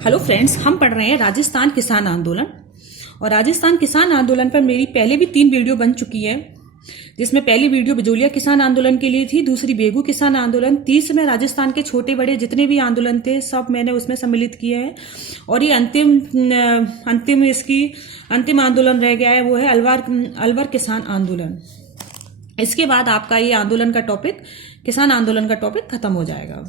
Hello friends, हम पढ़ रहे हैं राजस्थान किसान आंदोलन। और राजस्थान किसान आंदोलन पर मेरी पहले भी 3 वीडियो बन चुकी है, जिसमें पहली वीडियो बिजोलिया किसान आंदोलन के लिए थी, दूसरी बेगू किसान आंदोलन, तीसरे में राजस्थान के छोटे बड़े जितने भी आंदोलन थे सब मैंने उसमें सम्मिलित किए हैं। और ये अंतिम आंदोलन रह गया है, वो है अलवर किसान आंदोलन। इसके बाद आपका ये आंदोलन का टॉपिक, किसान आंदोलन का टॉपिक खत्म हो जाएगा।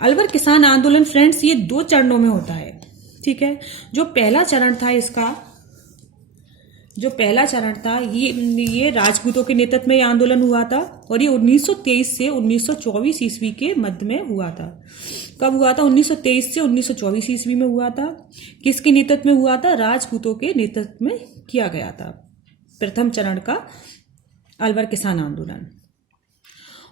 अलवर किसान आंदोलन फ्रेंड्स ये 2 चरणों में होता है, ठीक है। जो पहला चरण था इसका, ये राजपूतों के नेतृत्व में ये आंदोलन हुआ था और ये 1923 से 1924 ईस्वी के मध्य में हुआ था। कब हुआ था? 1923 से 1924 ईस्वी में हुआ था। किसके नेतृत्व में हुआ था? राजपूतों के नेतृत्व में किया गया था प्रथम चरण का अलवर किसान आंदोलन।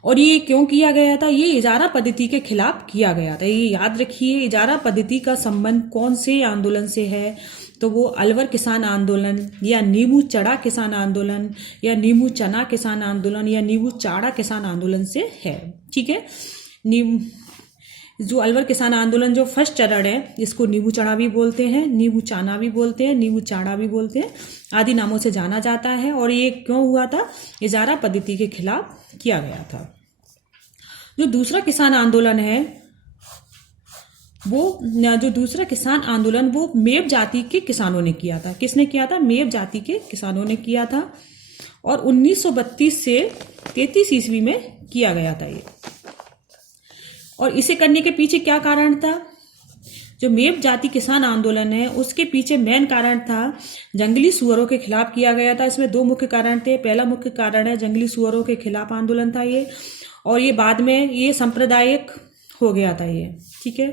और ये क्यों किया गया था? ये इजारा पद्धति के खिलाफ किया गया था। ये याद रखिए, इजारा पद्धति का संबंध कौन से आंदोलन से है? तो वो अलवर किसान आंदोलन या नींबू चढ़ा किसान आंदोलन या नींबू चना किसान आंदोलन या नींबू चाड़ा किसान आंदोलन से है, ठीक है। जो अलवर किसान आंदोलन जो फर्स्ट चरण है, इसको नींबू चढ़ा भी बोलते हैं, नींबू चाना भी बोलते हैं, नींबू चाड़ा भी बोलते हैं, आदि नामों से जाना जाता है। और ये क्यों हुआ था? इजारा पद्धति के खिलाफ किया गया था। जो दूसरा किसान आंदोलन है, वो मेव जाति के किसानों ने किया था। किसने किया था? मेव जाति के किसानों ने किया था। और 1932 से 33 ईस्वी में किया गया था ये। और इसे करने के पीछे क्या कारण था? जो मेव जाति किसान आंदोलन है, उसके पीछे मेन कारण था जंगली सुअरों के खिलाफ किया गया था। इसमें 2 मुख्य कारण थे। पहला मुख्य कारण है जंगली सुअरों के खिलाफ आंदोलन था ये, और ये बाद में ये सांप्रदायिक हो गया था ये, ठीक है।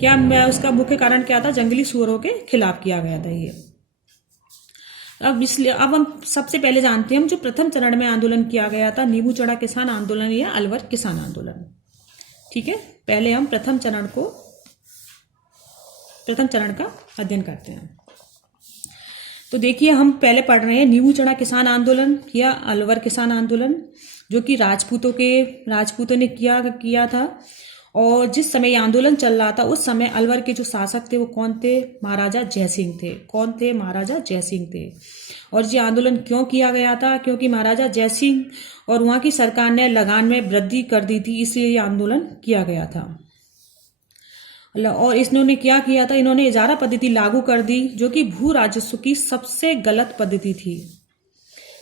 क्या उसका मुख्य कारण क्या था? जंगली सुअरों के खिलाफ किया गया था ये। अब हम सबसे पहले जानते हैं हम जो प्रथम चरण में आंदोलन किया गया था, नींबू चढ़ा किसान आंदोलन या अलवर किसान आंदोलन, ठीक है। पहले हम प्रथम चरण का अध्ययन करते हैं। तो देखिए, हम पहले पढ़ रहे हैं नींबू चढ़ा किसान आंदोलन या अलवर किसान आंदोलन, जो कि राजपूतों ने किया था। और जिस समय ये आंदोलन चल रहा था, उस समय अलवर के जो शासक थे वो कौन थे? महाराजा जयसिंह थे। कौन थे? महाराजा जयसिंह थे। और ये आंदोलन क्यों किया गया था? क्योंकि महाराजा जयसिंह और वहां की सरकार ने लगान में वृद्धि कर दी थी, इसलिए ये आंदोलन किया गया था। और इन्होंने क्या किया था? इन्होंने इजारा पद्धति लागू कर दी, जो कि भू राजस्व की सबसे गलत पद्धति थी।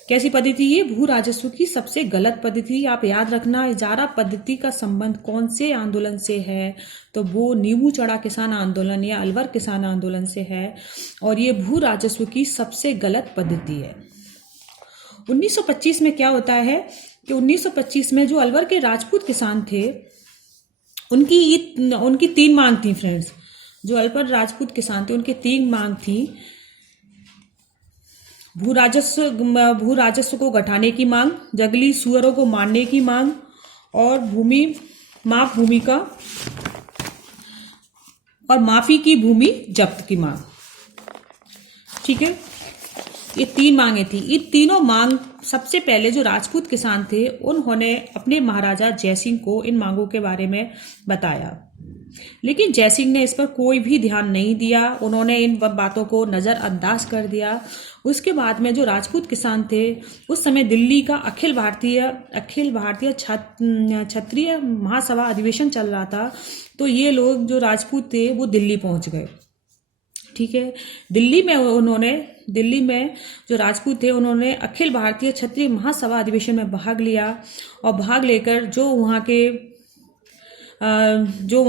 कैसी पद्धति? ये भू राजस्व की सबसे गलत पद्धति। आप याद रखना, इजारा पद्धति का संबंध कौन से आंदोलन से है? तो वो नींबू चढ़ा किसान आंदोलन या अलवर किसान आंदोलन से है। और ये भू राजस्व की सबसे गलत पद्धति है। 1925 में क्या होता है कि 1925 में जो अलवर के राजपूत किसान थे, उनकी 3 मांग थी फ्रेंड्स। जो अलवर राजपूत किसान थे, उनकी 3 मांग थी। भू राजस्व को घटाने की मांग, जंगली सुअरों को मारने की मांग, और माफी की भूमि जब्त की मांग, ठीक है। ये 3 मांगे थी। ये तीनों मांग सबसे पहले जो राजपूत किसान थे, उन्होंने अपने महाराजा जयसिंह को इन मांगों के बारे में बताया, लेकिन जयसिंह ने इस पर कोई भी ध्यान नहीं दिया। उन्होंने इन बातों को नजरअंदाज कर दिया। उसके बाद में जो राजपूत किसान थे, उस समय दिल्ली का अखिल भारतीय क्षत्रिय महासभा अधिवेशन चल रहा था। तो ये लोग जो राजपूत थे वो दिल्ली पहुंच गए, ठीक है। दिल्ली में जो राजपूत थे, उन्होंने अखिल भारतीय क्षत्रिय महासभा अधिवेशन में भाग लिया। और भाग लेकर जो वहाँ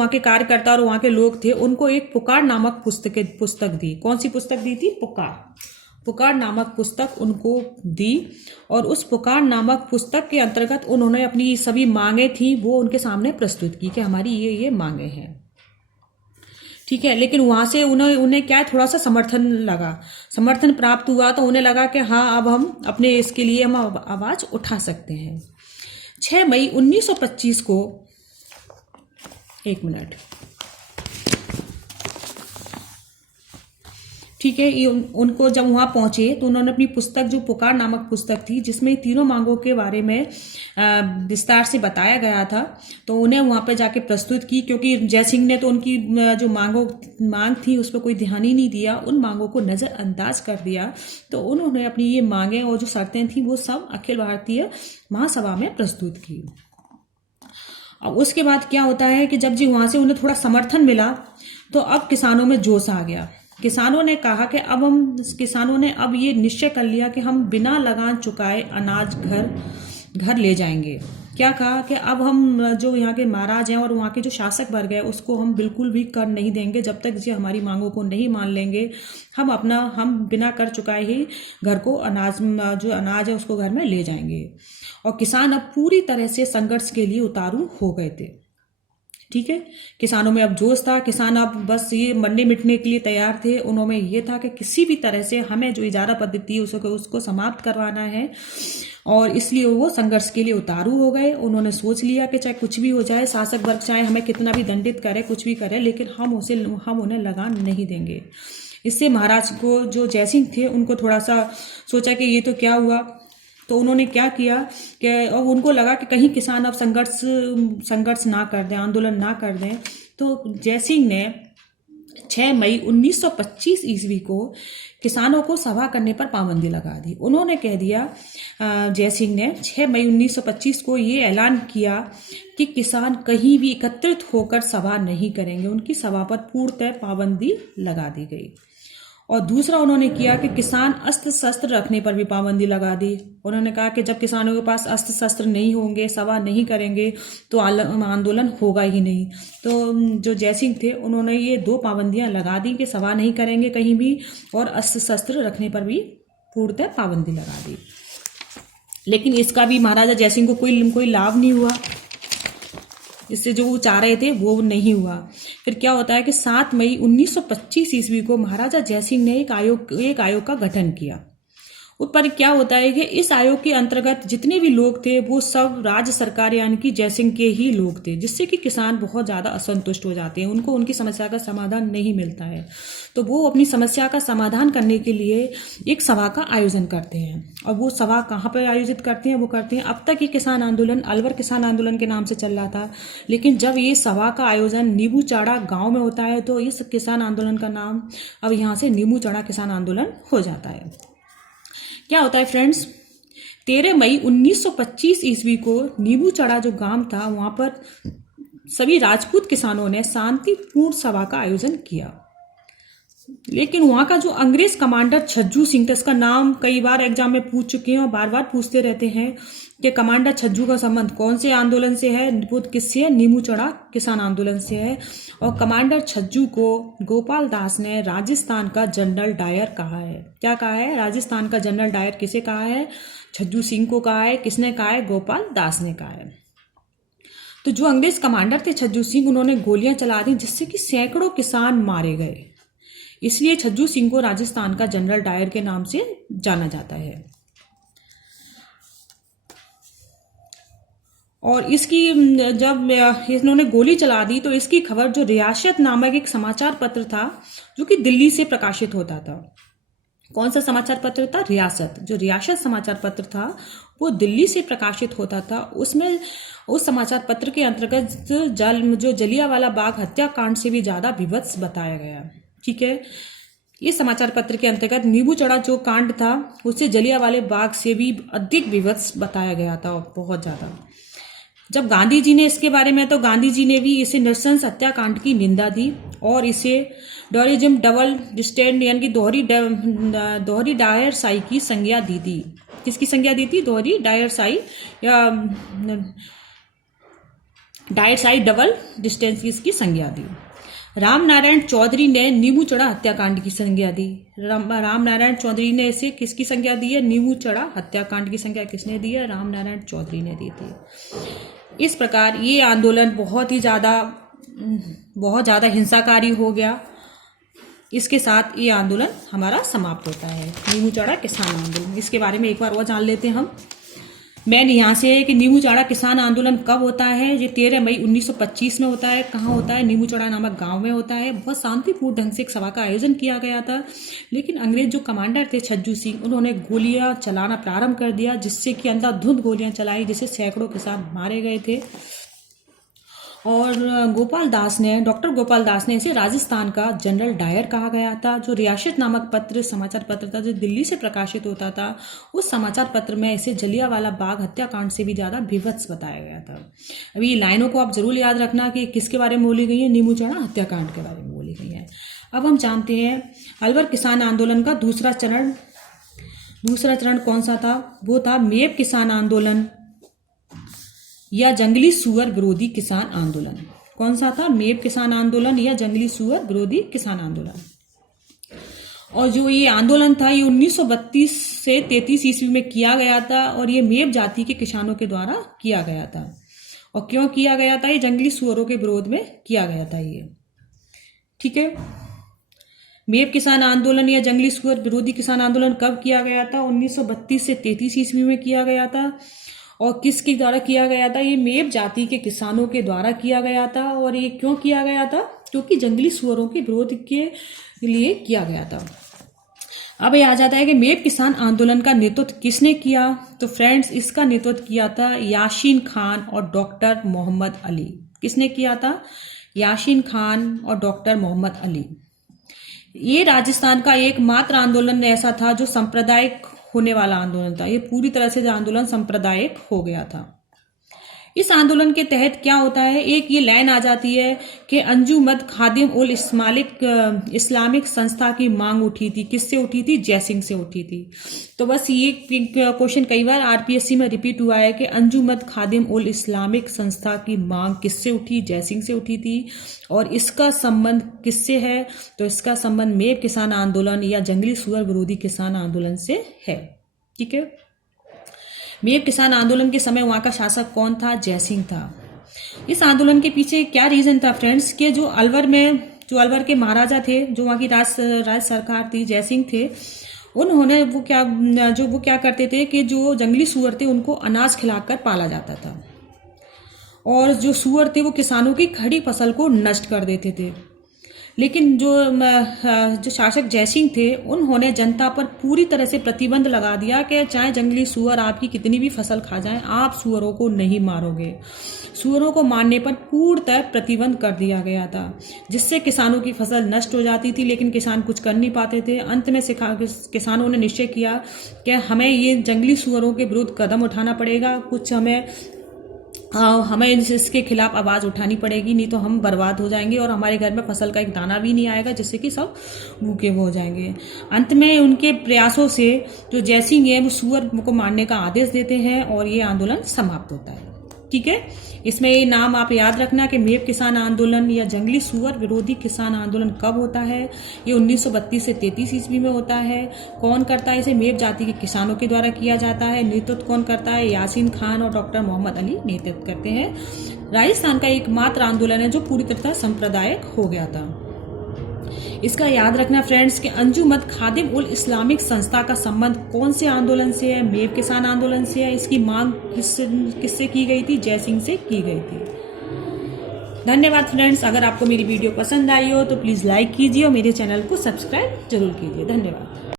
के कार्यकर्ता और वहाँ के लोग थे, उनको एक पुकार नामक पुस्तक दी। कौन सी पुस्तक दी थी? पुकार नामक पुस्तक उनको दी। और उस पुकार नामक पुस्तक के अंतर्गत उन्होंने अपनी सभी मांगे थी वो उनके सामने प्रस्तुत की कि हमारी ये मांगे हैं, ठीक है। लेकिन वहां से उन्हें क्या, थोड़ा सा समर्थन प्राप्त हुआ। तो उन्हें लगा कि हाँ, अब हम अपने इसके लिए हम आवाज उठा सकते हैं। 6 मई 1925 को, एक मिनट, ठीक है। उनको जब वहां पहुंचे तो उन्होंने अपनी पुस्तक, जो पुकार नामक पुस्तक थी, जिसमें तीनों मांगों के बारे में विस्तार से बताया गया था, तो उन्हें वहाँ पर जाके प्रस्तुत की, क्योंकि जयसिंह ने तो उनकी जो मांग थी उस पर कोई ध्यान ही नहीं दिया, उन मांगों को नज़रअंदाज कर दिया। तो उन्होंने अपनी ये मांगें और जो शर्तें थी वो सब अखिल भारतीय महासभा में प्रस्तुत की। अब उसके बाद क्या होता है कि जब जी वहाँ से उन्हें थोड़ा समर्थन मिला तो अब किसानों में जोश आ गया। किसानों ने कहा कि किसानों ने अब ये निश्चय कर लिया कि हम बिना लगान चुकाए अनाज घर ले जाएंगे। क्या कहा कि अब हम जो यहाँ के महाराज हैं और वहाँ के जो शासक वर्ग है उसको हम बिल्कुल भी कर नहीं देंगे, जब तक जी हमारी मांगों को नहीं मान लेंगे। हम बिना कर चुकाए ही घर को जो अनाज है उसको घर में ले जाएंगे। और किसान अब पूरी तरह से संघर्ष के लिए उतारू हो गए थे। ठीक है, किसानों में अब जोश था, किसान अब बस ये मरने मिटने के लिए तैयार थे। उन्होंने ये था कि किसी भी तरह से हमें जो इजारा पद्धति है उसको समाप्त करवाना है, और इसलिए वो संघर्ष के लिए उतारू हो गए। उन्होंने सोच लिया कि चाहे कुछ भी हो जाए, शासक वर्ग चाहे हमें कितना भी दंडित करे, कुछ भी करे, लेकिन हम उन्हें लगान नहीं देंगे। इससे महाराज को जो जयसिंह थे उनको थोड़ा सा सोचा कि ये तो क्या हुआ। तो उन्होंने क्या किया कि अब उनको लगा कि कहीं किसान अब संघर्ष ना कर दें, आंदोलन ना कर दें। तो जयसिंह ने 6 मई 1925 ईस्वी को किसानों को सभा करने पर पाबंदी लगा दी। उन्होंने कह दिया, जयसिंह ने 6 मई 1925 को ये ऐलान किया कि किसान कहीं भी एकत्रित होकर सभा नहीं करेंगे। उनकी सभा पर पूर्णतः पाबंदी लगा दी गई। और दूसरा उन्होंने किया कि किसान अस्त्र शस्त्र रखने पर भी पाबंदी लगा दी। उन्होंने कहा कि जब किसानों के पास अस्त्र शस्त्र नहीं होंगे, सभा नहीं करेंगे, तो आंदोलन होगा ही नहीं। तो जो जयसिंह थे उन्होंने ये 2 पाबंदियां लगा दी कि सभा नहीं करेंगे कहीं भी, और अस्त्र शस्त्र रखने पर भी पूर्णतः पाबंदी लगा दी। लेकिन इसका भी महाराजा जयसिंह को कोई लाभ नहीं हुआ। इससे जो वो चाह रहे थे वो नहीं हुआ। फिर क्या होता है कि 7 मई 1925 ईस्वी को महाराजा जयसिंह ने एक आयोग का गठन किया। उस पर क्या होता है कि इस आयोग के अंतर्गत जितने भी लोग थे वो सब राज्य सरकार यानी कि जयसिंह के ही लोग थे, जिससे कि किसान बहुत ज़्यादा असंतुष्ट हो जाते हैं, उनको उनकी समस्या का समाधान नहीं मिलता है। तो वो अपनी समस्या का समाधान करने के लिए एक सभा का आयोजन करते हैं। और वो सभा कहाँ पर आयोजित करते हैं? वो करते हैं, अब तक ये किसान आंदोलन अलवर किसान आंदोलन के नाम से चल रहा था, लेकिन जब ये सभा का आयोजन नींबू चाड़ा गाँव में होता है तो इस किसान आंदोलन का नाम अब यहाँ से नींबू चाड़ा किसान आंदोलन हो जाता है। क्या होता है फ्रेंड्स, 13 मई 1925 ईस्वी को नींबू चढ़ा जो गांव था वहां पर सभी राजपूत किसानों ने शांतिपूर्ण सभा का आयोजन किया। लेकिन वहां का जो अंग्रेज कमांडर छज्जू सिंह, इसका नाम कई बार एग्जाम में पूछ चुके हैं और बार बार पूछते रहते हैं कि कमांडर छज्जू का संबंध कौन से आंदोलन से है, वो किससे है? नींबू चढ़ा किसान आंदोलन से है। और कमांडर छज्जू को गोपाल दास ने राजस्थान का जनरल डायर कहा है। क्या कहा है? राजस्थान का जनरल डायर किसे कहा है? छज्जू सिंह को कहा है। किसने कहा है? गोपाल दास ने कहा है। तो जो अंग्रेज कमांडर थे छज्जू सिंह, उन्होंने गोलियां चला दी जिससे कि सैकड़ों किसान मारे गए। इसलिए छज्जू सिंह को राजस्थान का जनरल डायर के नाम से जाना जाता है। और इसकी जब इन्होंने गोली चला दी तो इसकी खबर जो रियासत नामक एक समाचार पत्र था जो कि दिल्ली से प्रकाशित होता था। कौन सा समाचार पत्र था? रियासत। जो रियासत समाचार पत्र था वो दिल्ली से प्रकाशित होता था। उसमें उस समाचार पत्र के अंतर्गत जो जलियांवाला बाग हत्याकांड से भी ज्यादा विभत्स बताया गया। ठीक है, इस समाचार पत्र के अंतर्गत नींबू चढ़ा जो कांड था उससे जलियांवाले बाग से भी अधिक विभत्स बताया गया था, बहुत ज्यादा। जब गांधी जी ने इसके बारे में, तो गांधी जी ने भी इसे नृशंस हत्याकांड की निंदा दी और इसे डोरिज्म डबल स्टैंड यानी कि दोहरी डायर साई की संज्ञा दी थी। किसकी संज्ञा दी थी? दोहरी डायर साई या डायर साई डबल डिस्टेंस की संज्ञा दी। राम नारायण चौधरी ने नींबू चढ़ा हत्याकांड की संज्ञा दी। राम नारायण चौधरी ने इसे किसकी संज्ञा दी है? नींबू चढ़ा हत्याकांड की संज्ञा किसने दी है? राम नारायण चौधरी ने दी थी। इस प्रकार ये आंदोलन बहुत ज्यादा हिंसाकारी हो गया। इसके साथ ये आंदोलन हमारा समाप्त होता है, नींबू चढ़ा किसान आंदोलन। इसके बारे में एक बार और जान लेते हैं हम। मैंने यहाँ से है कि नीमू चाड़ा किसान आंदोलन कब होता है? ये 13 मई 1925 में होता है। कहाँ होता है? नीमू चाड़ा नामक गांव में होता है। बहुत शांतिपूर्ण ढंग से एक सभा का आयोजन किया गया था, लेकिन अंग्रेज जो कमांडर थे छज्जू सिंह, उन्होंने गोलियां चलाना प्रारंभ कर दिया, जिससे कि अंधाधुंध गोलियां चलाई, जिससे सैकड़ों किसान मारे गए थे। और डॉक्टर गोपाल दास ने इसे राजस्थान का जनरल डायर कहा गया था। जो रियासत नामक पत्र, समाचार पत्र था, जो दिल्ली से प्रकाशित होता था, उस समाचार पत्र में इसे जलियांवाला बाग हत्याकांड से भी ज्यादा भीभत्स बताया गया था। अभी लाइनों को आप जरूर याद रखना कि किसके बारे में बोली गई है, नीमू चाड़ा हत्याकांड के बारे में बोली गई है। अब हम जानते हैं अलवर किसान आंदोलन का दूसरा चरण कौन सा था? वो था मेव किसान आंदोलन या जंगली सुअर विरोधी किसान आंदोलन। कौन सा था? मेव किसान आंदोलन या जंगली सुअर विरोधी किसान आंदोलन। और जो ये आंदोलन था, ये 1932 से 33 ईस्वी में किया गया था, और ये मेव जाति के किसानों के द्वारा किया गया था। और क्यों किया गया था? ये जंगली सुअरों के विरोध में किया गया था ये। ठीक है, मेव किसान आंदोलन या जंगली सुअर विरोधी किसान आंदोलन कब किया गया था? 1932 से 33 ईस्वी में किया गया था। और किसके द्वारा किया गया था? ये मेव जाति के किसानों के द्वारा किया गया था। और ये क्यों किया गया था? क्योंकि जंगली सुअरों के विरोध के लिए किया गया था। अब ये आ जाता है कि मेव किसान आंदोलन का नेतृत्व किसने किया? तो फ्रेंड्स, इसका नेतृत्व किया था यासीन खान और डॉक्टर मोहम्मद अली। किसने किया था? यासीन खान और डॉक्टर मोहम्मद अली। ये राजस्थान का एकमात्र आंदोलन ऐसा था जो सांप्रदायिक होने वाला आंदोलन था। ये पूरी तरह से जो आंदोलन सांप्रदायिक हो गया था। इस आंदोलन के तहत क्या होता है? एक ये लाइन आ जाती है कि अंजुमन खादिम उल इस्लामिक संस्था की मांग उठी थी। किससे उठी थी? जयसिंह से उठी थी। तो बस ये क्वेश्चन कई बार आरपीएससी में रिपीट हुआ है कि अंजुमन खादिम उल इस्लामिक संस्था की मांग किससे उठी? जयसिंह से उठी थी। और इसका संबंध किससे है? तो इसका संबंध मेव किसान आंदोलन या जंगली सुअर विरोधी किसान आंदोलन से है। ठीक है, मेव किसान आंदोलन के समय वहां का शासक कौन था? जयसिंह था। इस आंदोलन के पीछे क्या रीजन था फ्रेंड्स? के जो अलवर के महाराजा थे, जो वहां की राज सरकार थी, जयसिंह थे, उन्होंने वो क्या करते थे कि जो जंगली सुअर थे उनको अनाज खिलाकर पाला जाता था, और जो सुअर थे वो किसानों की खड़ी फसल को नष्ट कर देते थे। लेकिन जो शासक जयसिंह थे, उन्होंने जनता पर पूरी तरह से प्रतिबंध लगा दिया कि चाहे जंगली सुअर आपकी कितनी भी फसल खा जाएं, आप सुअरों को नहीं मारोगे। सुअरों को मारने पर पूर्णतः प्रतिबंध कर दिया गया था, जिससे किसानों की फसल नष्ट हो जाती थी, लेकिन किसान कुछ कर नहीं पाते थे। अंत में किसानों ने निश्चय किया कि हमें ये जंगली सुअरों के विरुद्ध कदम उठाना पड़ेगा, कुछ हमें इसके खिलाफ आवाज उठानी पड़ेगी, नहीं तो हम बर्बाद हो जाएंगे और हमारे घर में फसल का एक दाना भी नहीं आएगा, जिससे कि सब भूखे हो जाएंगे। अंत में उनके प्रयासों से जो जयसिंह है वो सुअर को मारने का आदेश देते हैं और ये आंदोलन समाप्त होता है। ठीक है, इसमें ये नाम आप याद रखना कि मेव किसान आंदोलन या जंगली सुअर विरोधी किसान आंदोलन कब होता है? ये 1932 से 33 ईस्वी में होता है। कौन करता है इसे? मेव जाति के किसानों के द्वारा किया जाता है। नेतृत्व कौन करता है? यासीन खान और डॉक्टर मोहम्मद अली नेतृत्व करते हैं। राजस्थान का एकमात्र आंदोलन है जो पूरी तरह सांप्रदायिक हो गया था। इसका याद रखना फ्रेंड्स कि अंजुमन खादिम उल इस्लामिक संस्था का संबंध कौन से आंदोलन से है? मेव किसान आंदोलन से है। इसकी मांग किससे की गई थी? जयसिंह से की गई थी। धन्यवाद फ्रेंड्स। अगर आपको मेरी वीडियो पसंद आई हो तो प्लीज लाइक कीजिए और मेरे चैनल को सब्सक्राइब जरूर कीजिए। धन्यवाद।